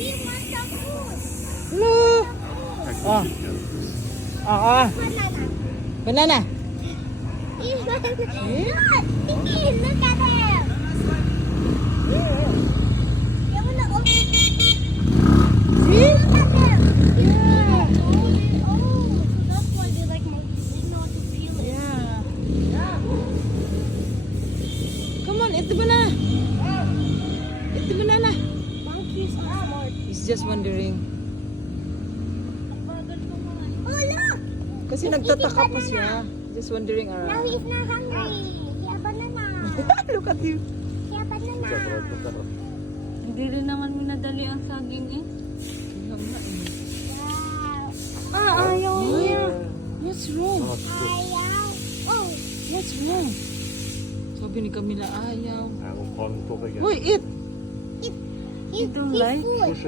We want the food. Hello. Oh. Banana. Banana. Look, Tiki, look at him. You wanna open it? See? Look at him. Yeah. Oh, so that's why they like they know how to peel it. Yeah. Come on, eat the banana. Eat the banana. Monkeys are smart. He's just wondering. Oh, look. Kasi nagtataka pa siya. Just wondering Now around. he's not hungry. He have banana. Look at you. He have banana. Hindi rin naman minadali ang saging eh. Wow. Ayaw niya. What's wrong? Ayaw. Oh. What's wrong? Sabi ni Camila, ayaw. Ang konto kaya. Hoy, eat! He's don't like? food.